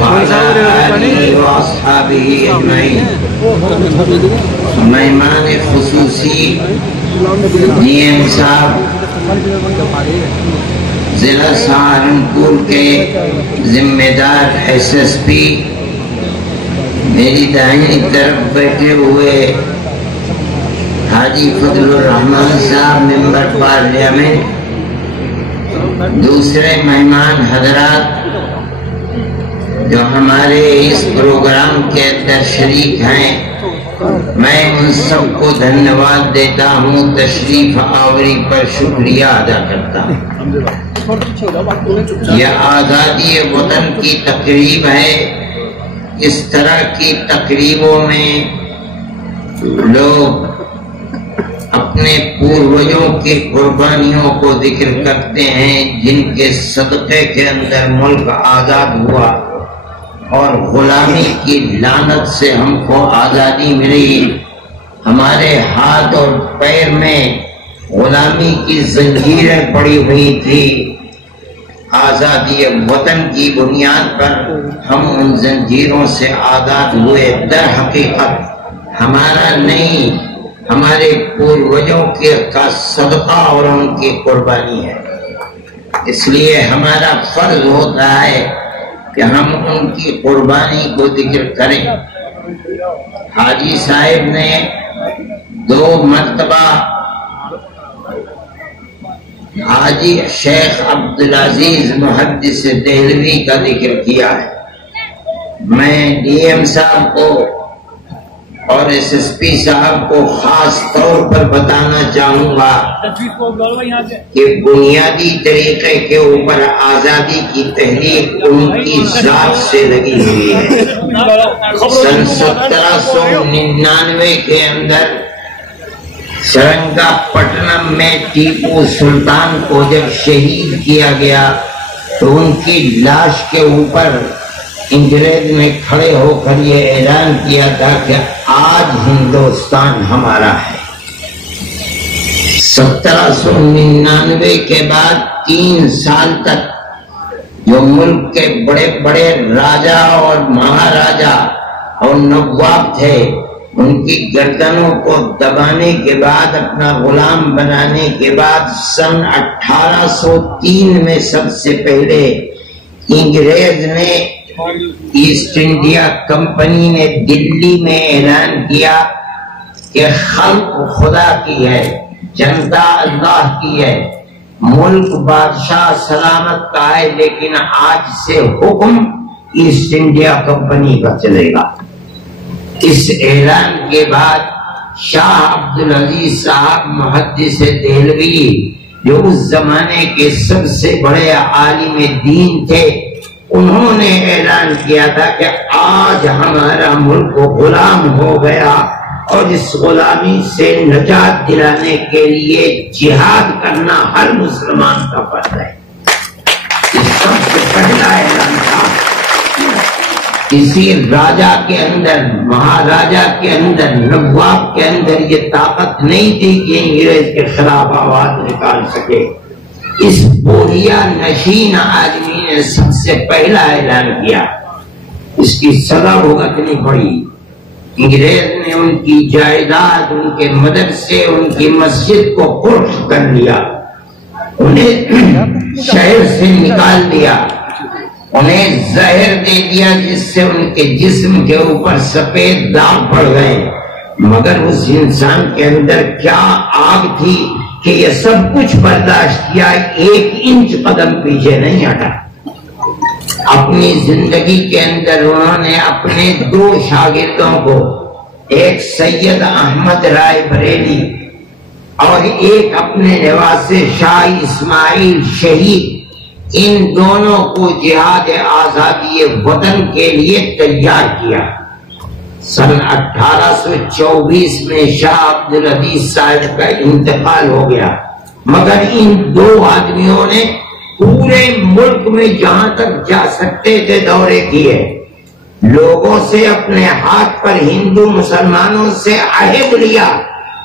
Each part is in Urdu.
وعلى آله وأصحابه أجمعين. مہمان خصوصی DM صاحب ضلع سہارنپور کے ذمہ دار SSP، میری دائیں طرف بیٹھے ہوئے حاجی فضل الرحمان صاحب ممبر پارلیمنٹ، دوسرے مہمان حضرات جو ہمارے اس پروگرام کے اندر شریک ہیں، میں ان سب کو دھنیواد دیتا ہوں، تشریف آوری پر شکریہ ادا کرتا ہوں۔ یہ آزادی وطن کی تقریب ہے۔ اس طرح کی تقریبوں میں لوگ اپنے پوروجوں کی قربانیوں کو ذکر کرتے ہیں، جن کے صدقے کے اندر ملک آزاد ہوا اور غلامی کی لعنت سے ہم کو آزادی ملی۔ ہمارے ہاتھ اور پیر میں غلامی کی زنجیریں پڑی ہوئی تھی، آزادی وطن کی بنیاد پر ہم ان زنجیروں سے آزاد ہوئے۔ در حقیقت ہمارا نہیں، ہمارے پوروجوں کا صدقہ اور ان کی قربانی ہے۔ اس لیے ہمارا فرض ہوتا ہے کہ ہم ان کی قربانی کو ذکر کریں۔ حاجی صاحب نے 2 مرتبہ حاجی شیخ عبدالعزیز محدث دہلوی کا ذکر کیا ہے۔ میں DM صاحب کو اور SSP صاحب کو خاص طور پر بتانا چاہوں گا کہ بنیادی طریقے کے اوپر آزادی کی تحریک ان کی ذات سے لگی ہوئی ہے۔ سن 1799 کے اندر سرنگا پٹنم میں ٹیپو سلطان کو جب شہید کیا گیا تو ان کی لاش کے اوپر انگریز نے کھڑے ہو کر یہ اعلان کیا تھا کہ آج ہندوستان ہمارا ہے۔ 1799 کے بعد 3 سال تک جو ملک کے بڑے بڑے راجا اور مہاراجا اور نواب تھے، ان کی گردنوں کو دبانے کے بعد، اپنا غلام بنانے کے بعد، سن 1803 میں سب سے پہلے انگریز نے، ایسٹ انڈیا کمپنی نے دلی میں اعلان کیا کہ خلق خدا کی ہے، جنتا اللہ کی ہے، ملک بادشاہ سلامت کا ہے، لیکن آج سے حکم ایسٹ انڈیا کمپنی کا چلے گا۔ اس اعلان کے بعد شاہ عبدالعزیز صاحب محدث دہلوی، جو اس زمانے کے سب سے بڑے عالم دین تھے، انہوں نے اعلان کیا تھا کہ آج ہمارا ملک غلام ہو گیا اور اس غلامی سے نجات دلانے کے لیے جہاد کرنا ہر مسلمان کا فرض ہے۔ یہ سب سے پہلا اعلان تھا۔ کسی راجا کے اندر، مہاراجا کے اندر، نواب کے اندر یہ طاقت نہیں تھی کہ انگریز کے خلاف آواز نکال سکے۔ اس بوریا نشین آدمی نے سب سے پہلا اعلان کیا، اس کی سزا بھگتنی پڑی۔ انگریز نے ان کی جائیداد، ان کے مدرسے، ان کی مسجد کو قرق کر لیا، انہیں شہر سے نکال دیا، انہیں زہر دے دیا جس سے ان کے جسم کے اوپر سفید داغ پڑ گئے۔ مگر اس انسان کے اندر کیا آگ تھی کہ یہ سب کچھ برداشت کیا، 1 انچ قدم پیچھے نہیں ہٹا۔ اپنی زندگی کے اندر انہوں نے اپنے 2 شاگردوں کو، ایک سید احمد رائے بریلی اور ایک اپنے نواسے شاہ اسماعیل شہید، ان دونوں کو جہاد آزادی وطن کے لیے تیار کیا۔ سن 1824 میں شاہ عبدالعزیز صاحب کا انتقال ہو گیا، مگر ان 2 آدمیوں نے پورے ملک میں جہاں تک جا سکتے تھے دورے کیے، لوگوں سے اپنے ہاتھ پر ہندو مسلمانوں سے عہد لیا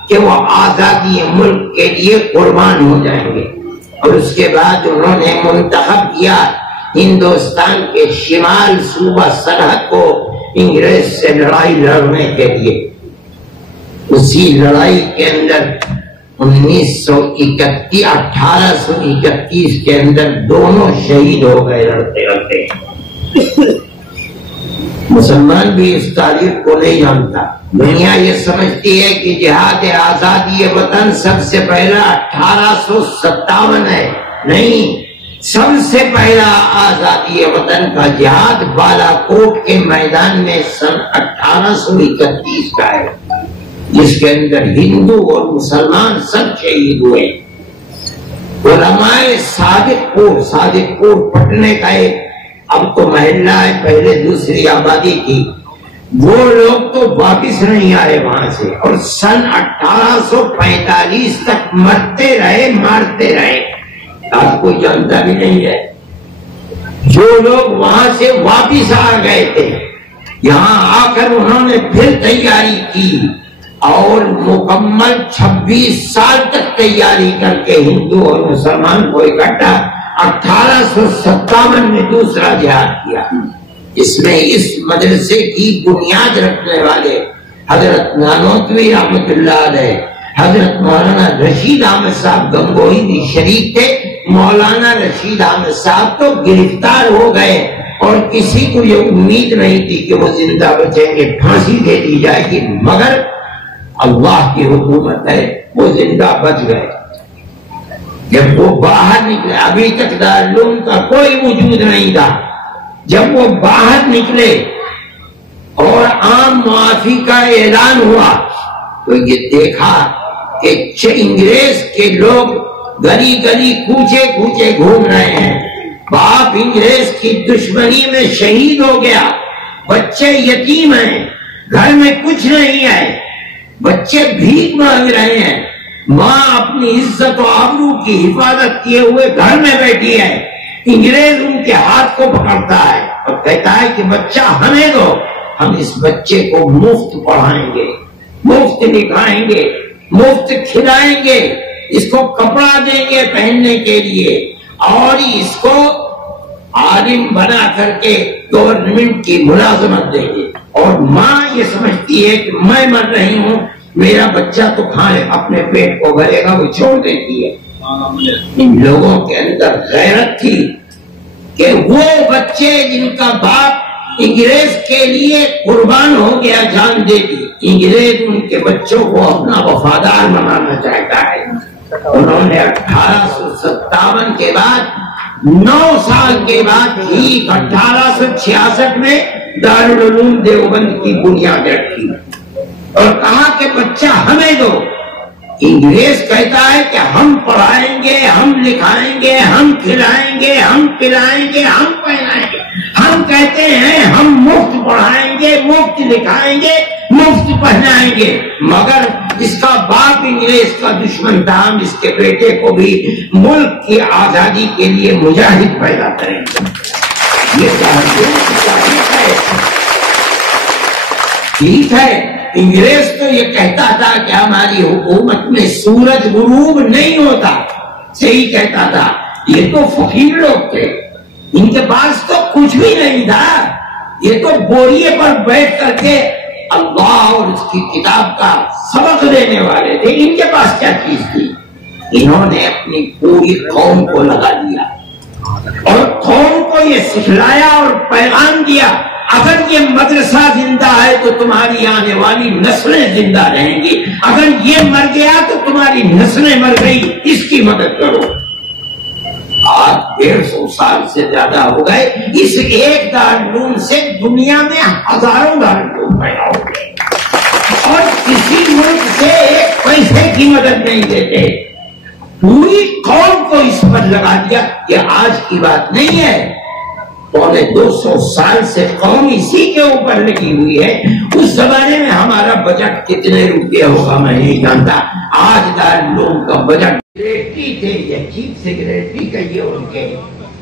کہ وہ آزادی ملک کے لیے قربان ہو جائیں گے، اور اس کے بعد انہوں نے منتخب کیا ہندوستان کے شمال صوبہ سرحد کو انگریز سے لڑائی لڑنے کے لیے. اسی لڑائی کے اندر 1831 کے اندر دونوں شہید ہو گئے لڑتے لڑتے. مسلمان بھی اس تاریخ کو نہیں جانتا. دنیا یہ سمجھتی ہے کہ جہاد آزادی وطن سب سے پہلا 1857 ہے. نہیں، سب سے پہلا آزادی وطن کا جہاد بالا کوٹ کے میدان میں سن 1831 کا ہے، جس کے اندر ہندو اور مسلمان سب شہید ہوئے. علماء صادق پور پٹنے کا ایک اب تو محلہ ہے، پہلے دوسری آبادی تھی، وہ لوگ تو واپس نہیں آئے وہاں سے، اور سن 1845 تک مرتے رہے مارتے رہے. آج کوئی جانتا بھی نہیں ہے. جو لوگ وہاں سے واپس آ گئے تھے، یہاں آ کر انہوں نے پھر تیاری کی اور مکمل 26 سال تک تیاری کر کے ہندو اور مسلمان کو اکٹھا 1857 میں دوسرا جہاد کیا. اس میں اس مدرسے کی بنیاد رکھنے والے حضرت نانوتوی رحمت اللہ علیہ، حضرت مولانا رشید احمد صاحب گنگوئی بھی شریک تھے. مولانا رشید احمد صاحب تو گرفتار ہو گئے اور کسی کو یہ امید نہیں تھی کہ وہ زندہ بچیں گے، پھانسی دے دی جائے گی، مگر اللہ کی حکومت ہے، وہ زندہ بچ گئے. جب وہ باہر نکلے، ابھی تک دارالعلوم کا کوئی وجود نہیں تھا، جب وہ باہر نکلے اور عام معافی کا اعلان ہوا تو یہ دیکھا کہ انگریز کے لوگ گلی گلی کوچے کوچے گھوم رہے ہیں. باپ انگریز کی دشمنی میں شہید ہو گیا، بچے یتیم ہیں، گھر میں کچھ نہیں ہے، بچے بھیک مانگ رہے ہیں، ماں اپنی عزت و آبرو کی حفاظت کیے ہوئے گھر میں بیٹھی ہے. انگریز ان کے ہاتھ کو پکڑتا ہے اور کہتا ہے کہ بچہ ہمیں دو، ہم اس بچے کو مفت پڑھائیں گے، مفت لکھائیں گے، مفت کھلائیں گے، اس کو کپڑا دیں گے پہننے کے لیے، اور اس کو عالم بنا کر کے گورنمنٹ کی ملازمت دیں گے. اور ماں یہ سمجھتی ہے کہ میں مر رہی ہوں، میرا بچہ تو کھائے اپنے پیٹ کو بھرے گا، وہ چھوڑ دیتی ہے. ان لوگوں کے اندر غیرت تھی کہ وہ بچے جن کا باپ انگریز کے لیے قربان ہو گیا، جان دے دی، انگریز ان کے بچوں کو اپنا وفادار بنانا چاہتا ہے. انہوں نے 1857 کے بعد 9 سال کے بعد ٹھیک 1866 میں دارالعلوم دیوبند کی بنیاد رکھی اور کہا کہ بچہ ہمیں دو. انگریز کہتا ہے کہ ہم پڑھائیں گے، ہم لکھائیں گے، ہم کھلائیں گے، ہم پلائیں گے، ہم پہنائیں گے. ہم کہتے ہیں ہم مفت پڑھائیں گے، مفت لکھائیں گے، مفت پہنائیں گے، مگر اس کا باپ انگریز کا دشمن تھا، ہم اس کے بیٹے کو بھی ملک کی آزادی کے لیے مجاہد پیدا کریں گے. یہ تاریخ ہے. ٹھیک ہے، انگریز تو یہ کہتا تھا کہ ہماری حکومت میں سورج غروب نہیں ہوتا، صحیح کہتا تھا. یہ تو فقیر لوگ تھے، ان کے پاس تو کچھ بھی نہیں تھا، یہ تو بوریے پر بیٹھ کر کے اللہ اور اس کی کتاب کا سبق دینے والے تھے. ان کے پاس کیا چیز تھی؟ انہوں نے اپنی پوری قوم کو لگا دیا اور قوم کو یہ سکھلایا اور پیغام دیا، اگر یہ مدرسہ زندہ ہے تو تمہاری آنے والی نسلیں زندہ رہیں گی، اگر یہ مر گیا تو تمہاری نسلیں مر گئی، اس کی مدد کرو. آج 150 سال سے زیادہ ہو گئے، اس ایک دارالعلوم سے دنیا میں ہزاروں دارالعلوم پیدا ہو گئے اور کسی ملک سے ایک پیسے کی مدد نہیں دیتے. پوری قوم کو اس پر لگا دیا. یہ آج کی بات نہیں ہے، 250 سال سے قوم اسی کے اوپر لگی ہوئی ہے. اس زمانے میں ہمارا بجٹ کتنے روپے ہوگا میں نہیں جانتا. آج دارالعلوم کا بجٹ سیکریٹری تھے، یہ چیف سیکریٹری کہیے ان کے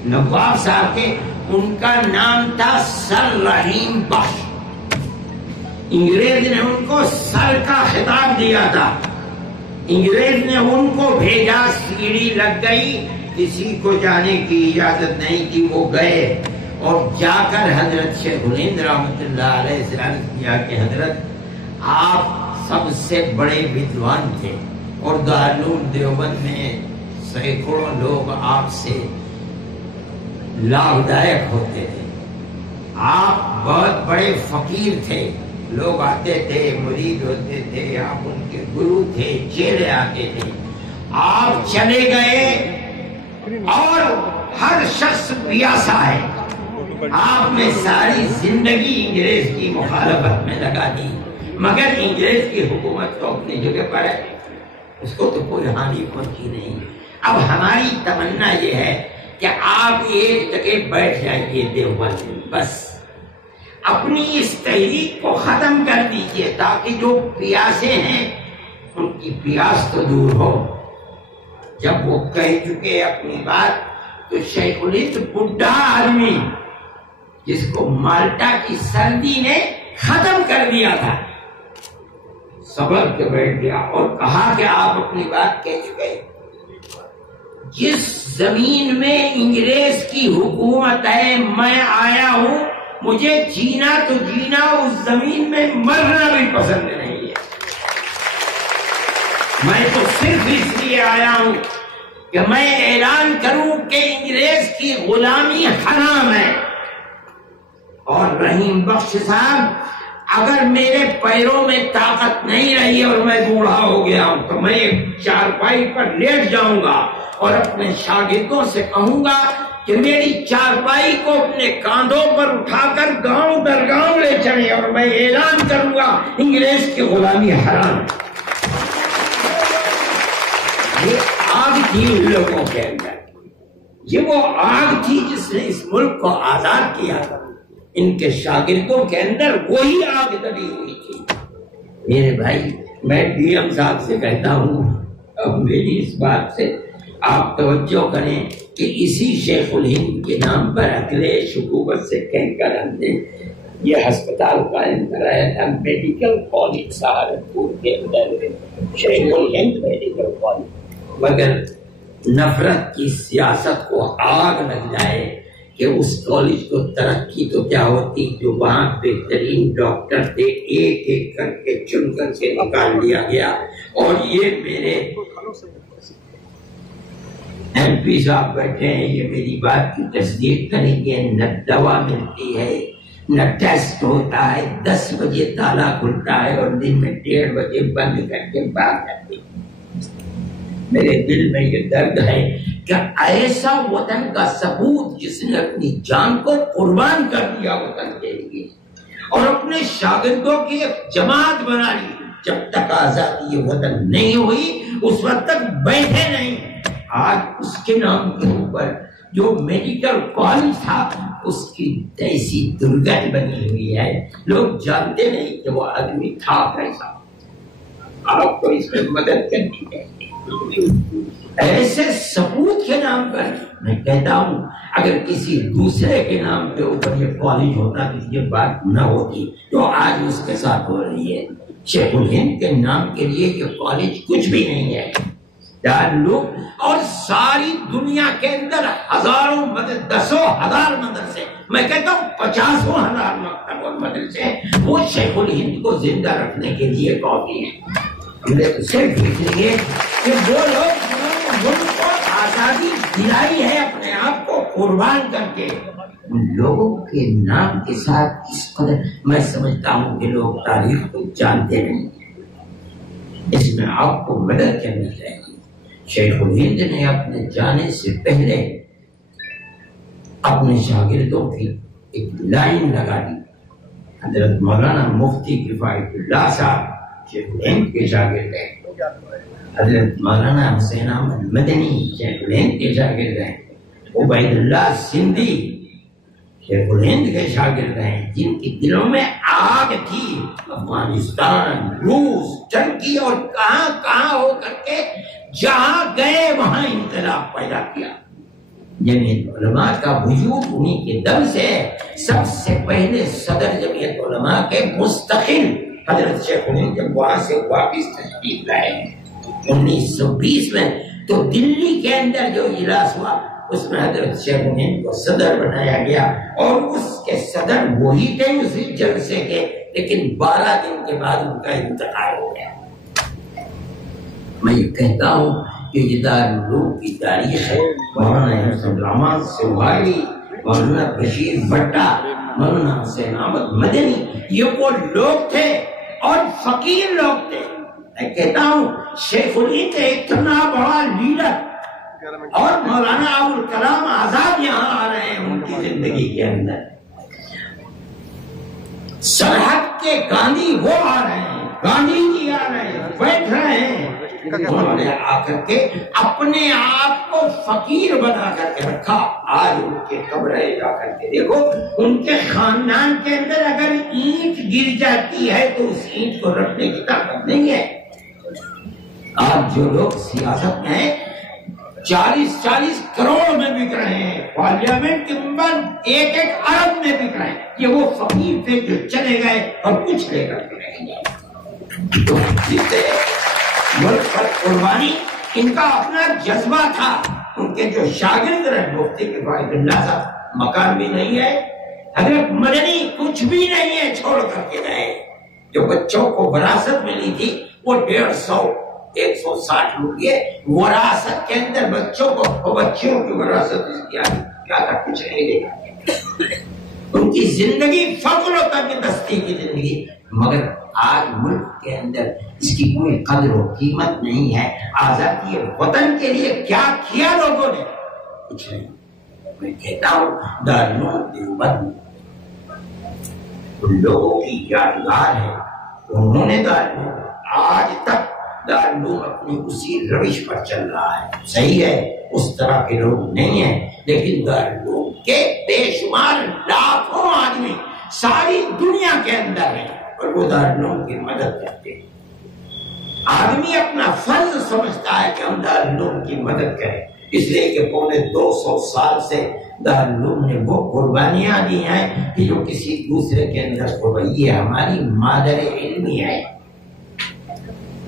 نواب صاحب کے، ان کا نام تھا سر رحیم بخش. انگریز نے ان کو سر کا خطاب دیا تھا. انگریز نے ان کو بھیجا، سیڑھی لگ گئی، کسی کو جانے کی اجازت نہیں تھی، وہ گئے اور جا کر حضرت شیخ الہند رحمۃ اللہ علیہ سے عرض کیا کہ حضرت آپ سب سے بڑے ودوان تھے اور دارالعلوم دیوبند میں سینکڑوں لوگ آپ سے لابھدائک ہوتے تھے، آپ بہت بڑے فقیر تھے، لوگ آتے تھے، مرید ہوتے تھے، آپ ان کے گرو تھے، چیلے آتے تھے، آپ چلے گئے اور ہر شخص پیاسا ہے، آپ نے ساری زندگی انگریز کی مخالفت میں لگا دی، مگر انگریز کی حکومت تو اپنی جگہ پر ہے، اس کو تو کوئی ہانی پہنچی نہیں۔ اب ہماری تمنا یہ ہے کہ آپ ایک جگہ بیٹھ جائیے دیوبند میں، بس اپنی اس تحریک کو ختم کر دیجیے تاکہ جو پیاسے ہیں ان کی پیاس تو دور ہو۔ جب وہ کہہ چکے اپنی بات تو شیخ الہند بڈھا آدمی جس کو مالٹا کی سردی نے ختم کر دیا تھا صبر کے بیٹھ گیا اور کہا کہ آپ اپنی بات کہہ چکے، جس زمین میں انگریز کی حکومت ہے میں آیا ہوں، مجھے جینا تو جینا، اس زمین میں مرنا بھی پسند نہیں ہے، میں تو صرف اس لیے آیا ہوں کہ میں اعلان کروں کہ انگریز کی غلامی حرام ہے۔ اور رحیم بخش صاحب، اگر میرے پیروں میں طاقت نہیں رہی اور میں بوڑھا ہو گیا ہوں تو میں ایک چارپائی پر لیٹ جاؤں گا اور اپنے شاگردوں سے کہوں گا کہ میری چارپائی کو اپنے کاندھوں پر اٹھا کر گاؤں در گاؤں لے چلیں اور میں اعلان کروں گا انگریز کی غلامی حرام ہے۔ یہ آگ تھی ان لوگوں کے اندر، یہ وہ آگ تھی جس نے اس ملک کو آزاد کیا تھا، ان کے شاگردوں کے اندر وہی آگ دبی ہوئی تھی۔ میرے بھائی، میں ڈی ایم صاحب سے کہتا ہوں، اب میری اس بات سے آپ توجہ کریں کہ اسی شیخ الہند کے نام پر اکھلیش حکومت سے کہہ کر ہم نے یہ ہسپتال قائم کرایا تھا، میڈیکل کالج سہارنپور کے اندر، شیخ الہند میڈیکل کالج، مگر نفرت کی سیاست کو آگ لگ جائے کہ اس کالج کو ترقی تو کیا ہوتی، جو وہاں بہترین ڈاکٹر تھے ایک ایک کر کے چن کر کے نکال لیا گیا۔ اور یہ میرے ایم پی صاحب بیٹھے ہیں، یہ میری بات کی تصدیق کریں گے، نہ دوا ملتی ہے نہ ٹیسٹ ہوتا ہے، 10 بجے تالا کھلتا ہے اور دن میں 1:30 بجے بند کر کے باہر جاتے ہیں۔ میرے دل میں یہ درد ہے کہ ایسا وطن کا ثبوت جس نے اپنی جان کو قربان کر دیا وطن کے لیے اور اپنے شاگردوں کی ایک جماعت بنا لی، جب تک آزادی وطن نہیں ہوئی اس وقت تک بیٹھے نہیں۔ آج اس کے نام کے اوپر جو میڈیکل کالج تھا اس کی ایسی درگت بنی ہوئی ہے، لوگ جانتے نہیں کہ وہ آدمی تھا کیسا۔ آپ کو اس میں مدد کرنی ہے۔ ایسے ثبوت کے نام پر میں کہتا ہوں اگر کسی دوسرے کے نام کے اوپر یہ کالج ہوتا تو یہ بات نہ ہوتی جو آج اس کے ساتھ ہو رہی ہے۔ شیخ الہند کے نام کے لیے یہ کالج کچھ بھی نہیں ہے، دارالعلوم، اور ساری دنیا کے اندر ہزاروں دسوں ہزار مدرسے، میں کہتا ہوں 50,000 مکتب اور مدرسے وہ شیخ الہند کو زندہ رکھنے کے لیے کافی ہیں۔ صرف اس لیے کہ وہ لوگ جنہوں نے ملک کو آزادی دلائی ہے اپنے آپ کو قربان کر کے، ان لوگوں کے نام کے ساتھ اس قدر میں سمجھتا ہوں کہ لوگ تاریخ کو جانتے نہیں ہیں۔ اس میں آپ کو مدد کرنی چاہیے۔ شیخ الہند نے اپنے جانے سے پہلے اپنے شاگردوں کی ایک لائن لگا دی۔ حضرت مولانا مفتی کفایت اللہ صاحب شیخ الہند کے شاگرد ہیں، حضرت مولانا حسین احمد مدنی شیخ الہند کے شاگرد ہیں، عبید اللہ سندھی شیخ الہند کے شاگرد ہیں، جن کے دلوں میں آگ تھی افغانستان، روس، ترکی اور کہاں کہاں ہو کر کے جہاں گئے وہاں انقلاب پیدا کیا۔ جمعیت علماء کا وجود انہی کے دم سے، سب سے پہلے صدر جمعیت علماء کے مستقل حضرت شیخ الہند جب وہاں سے واپس تشریف لائے 1920 میں تو دلی کے اندر جو اجلاس ہوا اس میں حضرت شیخ ہند کو صدر بنایا گیا اور اس کے صدر وہی تھے اس جلسے کے، لیکن 12 دن کے بعد ان کا انتقال ہو گیا۔ میں یہ کہتا ہوں کہ یہ دارالعلوم کی تاریخ ہے۔ مولانا حسن رحمان سواری، مولانا بشیر بھٹا، مولانا حسین احمد مدنی، یہ وہ لوگ تھے اور فقیر لوگ تھے۔ میں کہتا ہوں شیخ الہند اتنا بڑا لیڈر، اور مولانا ابوالکلام آزاد یہاں آ رہے ہیں ان کی زندگی کے اندر، سرحد کے گاندھی وہ آ رہے ہیں، گاندھی جی آ رہے ہیں، بیٹھ رہے ہیں۔ انہوں نے آ کر کے اپنے آپ کو فقیر بنا کر کے رکھا۔ آج ان کے قبریں جا کر کے دیکھو، ان کے خاندان کے اندر اگر اینٹ گر جاتی ہے تو اس اینٹ کو رکھنے کی طاقت نہیں ہے۔ آج جو لوگ سیاست میں ہیں 40 کروڑ میں بک رہے ہیں، پارلیمنٹ کے ممبر 1 ارب میں بک رہے ہیں، یہ وہ فقیر تھے جو چلے گئے اور کچھ لے کر کے نہیں گئے۔ ملک پر قربانی ان کا اپنا جذبہ تھا۔ ان کے جو شاگرد رہے مفتی کے فائد اللہ صاحب، مکان بھی نہیں ہے، حضرت مدنی کچھ بھی نہیں ہے چھوڑ کر کے گئے۔ جو بچوں کو وراثت ملی تھی وہ 150-160 روپئے وراثت کے اندر بچوں کو، اور بچیوں کی وراثت اس کی کیا تھا، کچھ نہیں دے گا۔ ان کی زندگی فقر و تنگدستی کی زندگی، مگر آج ملک کے اندر اس کی کوئی قدر و قیمت نہیں ہے۔ آزادی وطن کے لیے کیا کیا لوگوں نے، کچھ نہیں۔ میں کہتا ہوں دارالعلوم دیوبند ان لوگوں کی یادگار ہے، انہوں نے دارالعلوم آج تک دارالعلوم اپنی اسی روش پر چل رہا ہے۔ صحیح ہے اس طرح کے لوگ نہیں ہیں، لیکن دارالعلوم کے بے شمار لاکھوں آدمی ساری دنیا کے اندر ہیں اور وہ دارالعلوم کی مدد کرتے ہیں۔ آدمی اپنا فرض سمجھتا ہے کہ ہم دارالعلوم کی مدد کریں، اس لیے کہ 250 سال سے دارالعلوم نے وہ قربانیاں دی ہیں کہ جو کسی دوسرے کے اندر قربانی، یہ ہماری مادر علمی ہے۔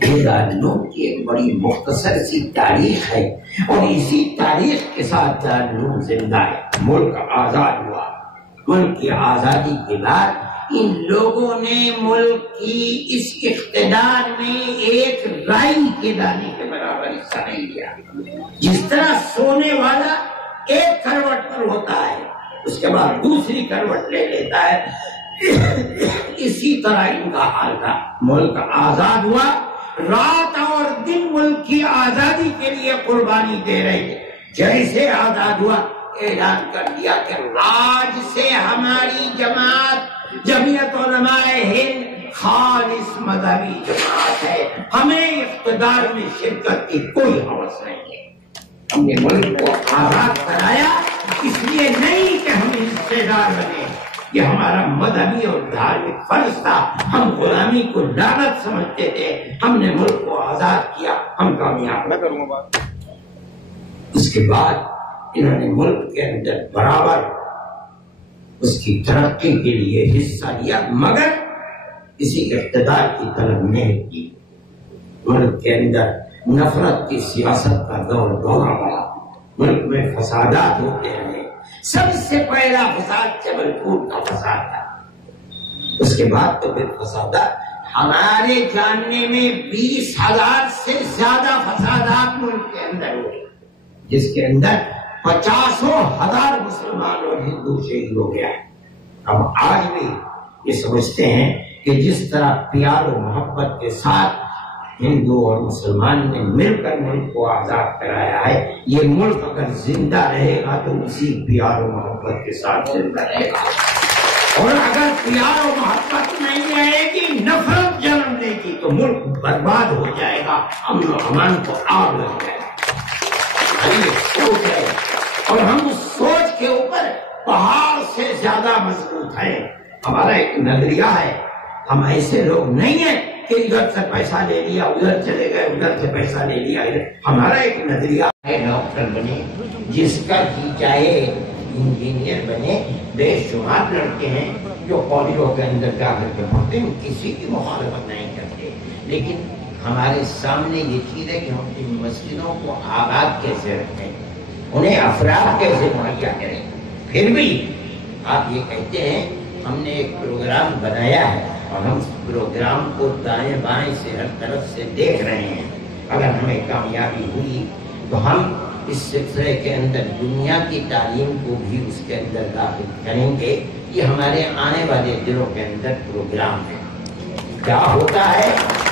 یہ دارالعلوم کی ایک بڑی مختصر سی تاریخ ہے اور اسی تاریخ کے ساتھ دارالعلوم زندہ ہے۔ ملک آزاد ہوا، ملک کی آزادی کے بعد ان لوگوں نے ملک کی اس اقتدار میں ایک رائی کے دانے کے برابر حصہ نہیں لیا۔ جس طرح سونے والا ایک کروٹ پر ہوتا ہے اس کے بعد دوسری کروٹ لے لیتا ہے، اسی طرح ان کا حال تھا۔ ملک آزاد ہوا، رات اور دن ملک کی آزادی کے لیے قربانی دے رہے تھے۔ جیسے آزاد ہوا اعلان کر دیا کہ آج سے ہماری جماعت جمعیت علماء ہند خالص مذہبی جماعت ہے، ہمیں اقتدار میں شرکت کی کوئی حوث نہیں ہے۔ ہم نے ملک کو آزاد کرایا اس لیے نہیں کہ ہم حصے دار بنے، یہ ہمارا مذہبی اور دھارمک فرض تھا۔ ہم غلامی کو لعنت سمجھتے تھے، ہم نے ملک کو آزاد کیا، ہم کامیاب نہ کروں گا۔ اس کے بعد انہوں نے ملک کے اندر برابر اس کی ترقی کے لیے حصہ لیا، مگر کسی اقتدار کی طلب نہیں کی۔ ملک کے اندر نفرت کی سیاست کا دورہ پڑا، ملک میں فسادات ہوتے رہے۔ سب سے پہلا فساد جبل پور کا فساد تھا، اس کے بعد تو پھر فسادات ہمارے جاننے میں 20,000 سے زیادہ فسادات ملک کے اندر ہوئے، جس کے اندر 50,000 مسلمان اور ہندو شہید ہو گیا ہے۔ اب آج بھی یہ سمجھتے ہیں کہ جس طرح پیار و محبت کے ساتھ ہندو اور مسلمان نے مل کر ملک کو آزاد کرایا ہے، یہ ملک اگر زندہ رہے گا تو اسی پیار و محبت کے ساتھ زندہ رہے گا، اور اگر پیار و محبت نہیں رہے گی، نفرت جنم دے گی تو ملک برباد ہو جائے گا، امن و امان کو آگ لگ جائے گا۔ سوچ ہے اور ہم اس سوچ کے اوپر پہاڑ سے زیادہ مضبوط ہیں۔ ہمارا ایک نظریہ ہے، ہم ایسے لوگ نہیں ہیں کہ ادھر سے پیسہ لے لیا ادھر چلے گئے، ادھر سے پیسہ لے لیا ادھر۔ ہمارا ایک نظریہ ہے ڈاکٹر بنے، جس کا جی چاہے انجینئر بنے۔ بے شمار لڑکے ہیں جو کالجوں کے اندر جا کر کے پڑھتے ہیں، کسی کی مخالفت نہیں کرتے، لیکن ہمارے سامنے یہ چیز ہے کہ ہم اپنی مسجدوں کو آباد کیسے رکھیں، انہیں افراد کیسے مہیا کریں۔ پھر بھی آپ یہ کہتے ہیں ہم نے ایک پروگرام بنایا ہے اور ہم اس پروگرام کو دائیں بائیں سے ہر طرف سے دیکھ رہے ہیں، اگر ہمیں کامیابی ہوئی تو ہم اس سلسلے کے اندر دنیا کی تعلیم کو بھی اس کے اندر داخل کریں گے۔ یہ ہمارے آنے والے دنوں کے اندر پروگرام ہے، کیا ہوتا ہے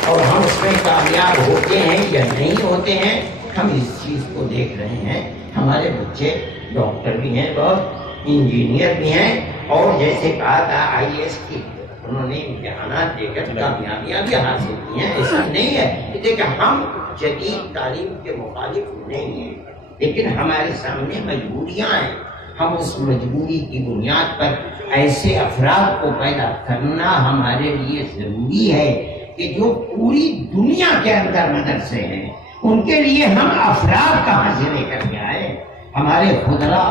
اور ہم اس میں کامیاب ہوتے ہیں یا نہیں ہوتے ہیں، ہم اس چیز کو دیکھ رہے ہیں۔ ہمارے بچے ڈاکٹر بھی ہیں، بہت انجینئر بھی ہیں، اور جیسے کہا تھا IAS کی انہوں نے امتحانات دے کر کامیابیاں بھی حاصل کی ہیں، ایسا نہیں ہے کہ ہم جدید تعلیم کے مخالف نہیں ہیں، لیکن ہمارے سامنے مجبوریاں ہیں۔ ہم اس مجبوری کی بنیاد پر ایسے افراد کو پیدا کرنا ہمارے لیے ضروری ہے کہ جو پوری دنیا کے اندر مدرسے ہیں، ان کے لیے ہم افراد کہاں سے لے کر کے آئے؟ ہمارے خدرا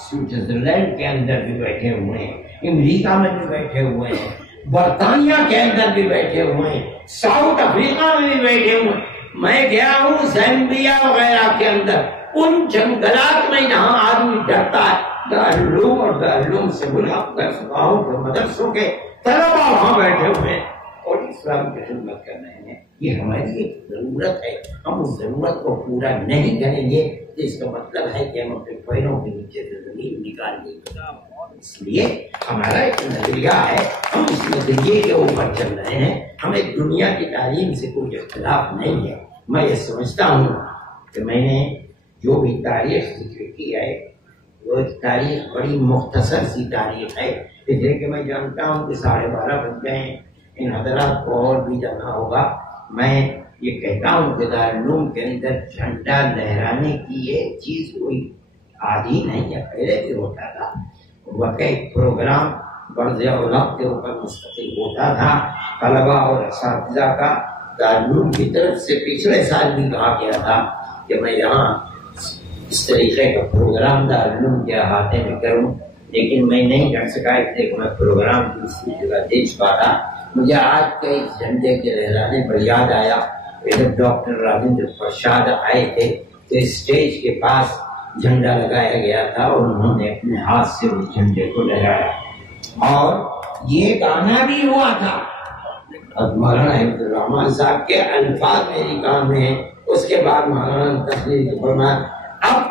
سوئٹزرلینڈ کے اندر بھی بیٹھے ہوئے ہیں، امریکہ میں بھی بیٹھے ہوئے ہیں، برطانیہ کے اندر بھی بیٹھے ہوئے ہیں، ساؤتھ افریقہ میں بھی بیٹھے ہوئے ہیں۔ میں گیا ہوں زیمبیا وغیرہ کے اندر، ان جنگلات میں جہاں آدمی ڈرتا ہے، دارالعلوم اور دارالعلوم سے ملحق فقہاؤں کے مدرسوں کے طلبا وہاں بیٹھے ہوئے ہیں اور اسلام کی خدمت کر رہے ہیں۔ یہ ہماری ایک ضرورت ہے، ہم اس ضرورت کو پورا نہیں کریں گے تو اس کا مطلب ہے کہ ہم اپنے پیروں کے نیچے سے زمین نکال دیں گے۔ اس لیے ہمارا ایک نظریہ ہے، ہم اس نظریے کے اوپر چل رہے ہیں، ہمیں دنیا کی تعلیم سے کوئی اختلاف نہیں ہے۔ میں یہ سمجھتا ہوں کہ میں نے جو بھی تاریخ ذکر کی ہے وہ ایک تاریخ بڑی مختصر سی تاریخ ہے، اس لیے کہ میں جانتا ہوں کہ 12:30 بج گئے ہیں، ان حضرات کو اور بھی جانا ہوگا۔ میں یہ کہتا ہوں کہ دارالعلوم کے اندر جھنڈا لہرانے کی یہ چیز کوئی عادی نہیں ہے، پہلے بھی ہوتا تھا، واقعی پروگرام برض اولاد کے اوپر مستقل ہوتا تھا۔ طلبا اور اساتذہ کا دارالعلوم کی طرف سے پچھلے سال بھی کہا گیا تھا کہ میں یہاں اس طریقے کا پروگرام دارالعلوم کے احاطے میں کروں، لیکن میں نہیں کر سکا، اس لیے کہ میں پروگرام دوسری جگہ دیکھ پا رہا۔ مجھے آج کے اس جھنڈے کے لہرانے پر یاد آیا جب ڈاکٹر راجندر پرساد آئے تھے تو اسٹیج کے پاس جھنڈا لگایا گیا تھا اور انہوں نے اپنے ہاتھ سے اس جھنڈے کو لہرایا اور یہ گانا بھی ہوا تھا۔ اب مولانا عبد الرحمان صاحب کے الفاظ میری کام میں ہیں، اس کے بعد مولانا تقریر فرمایا۔ اب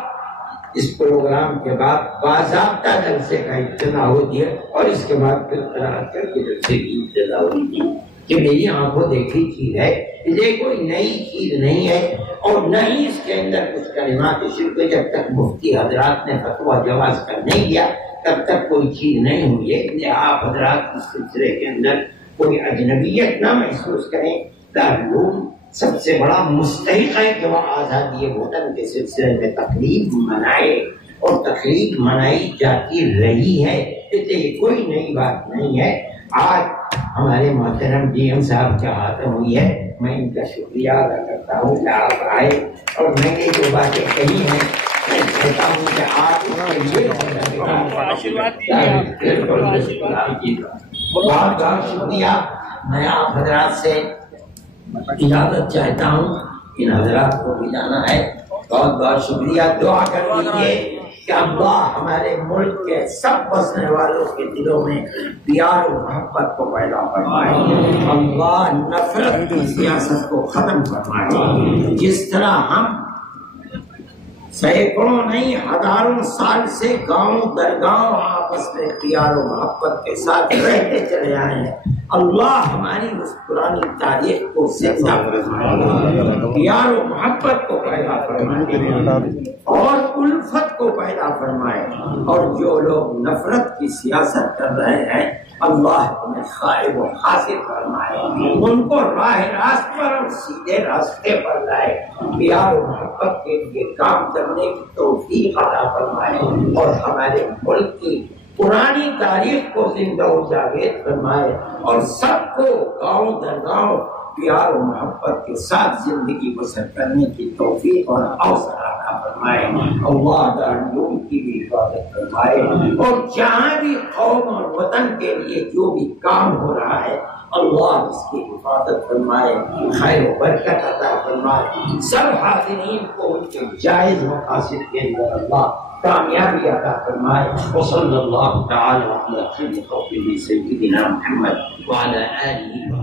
اس پروگرام کے بعد باضابطہ جلسے کا ابتدا ہوتی ہے اور اس کے بعد پھر قرارت کر کے جلسے کی ابتدا ہوتی ہے۔ یہ میری آنکھوں دیکھی چیز ہے، یہ کوئی نئی چیز نہیں ہے اور نہ ہی اس کے اندر کچھ کلمات شرک۔ جب تک مفتی حضرات نے فتویٰ جواز کر نہیں دیا تب تک کوئی چیز نہیں ہوئی ہے، کہ آپ حضرات اس سلسلے کے اندر کوئی اجنبیت نہ محسوس کریں۔ دارالعلوم سب سے بڑا مستحق ہے کہ وہ آزادی وطن کے سلسلے میں تقریب منائے اور تقریب منائی جاتی رہی ہے، اس لیے کوئی نئی بات نہیں ہے۔ آج ہمارے محترم ڈی ایم صاحب کے ہاتھوں ہوئی ہے، میں ان کا شکریہ ادا کرتا ہوں کہ آپ آئے اور میں نے جو باتیں کہی ہیں میں کہتا ہوں کہ آپ بہت بہت شکریہ۔ میں آپ حضرات سے اجازت چاہتا ہوں، ان حضرات کو بھی جانا ہے۔ بہت بہت شکریہ۔ دعا کر دیجیے کہ اللہ ہمارے ملک کے سب بسنے والوں کے دلوں میں پیار و محبت کو پیدا فرمائے، اللہ نفرت کی سیاست کو ختم فرمائے۔ جس طرح ہم سینکڑوں نہیں ہزاروں سال سے گاؤں در گاؤں آپس میں پیار و محبت کے ساتھ رہتے چلے آئے ہیں، اللہ ہماری اس پرانی تاریخ کو زندہ فرمائے، پیار و محبت کو پیدا فرمائے اور الفت کو پیدا فرمائے، اور جو لوگ نفرت کی سیاست کر رہے ہیں اللہ انہیں خائب و حاصل فرمائے، ان کو راہ راست پر اور سیدھے راستے پر لائے، پیار و محبت کے لیے کام کرنے کی توفیق عطا فرمائے اور ہمارے ملک کی پرانی تاریخ کو زندہ و جاوید فرمائے اور سب کو گاؤں در گاؤں پیار و محبت کے ساتھ زندگی بسر کرنے کی توفیق اور حوصلہ عطا فرمائے۔ اللہ دارالعلوم کی بھی حفاظت فرمائے اور جہاں بھی قوم اور وطن کے لیے جو بھی کام ہو رہا ہے اللہ اس کی حفاظت فرمائے، خیر و برکت عطا فرمائے، سب حاضرین کو ان کے جائز مقاصد کے اندر اللہ کامیابی عطا فرمائے۔ وصلی اللہ تعالی علی خیر خلقہ سیدنا محمد وعلی آلہ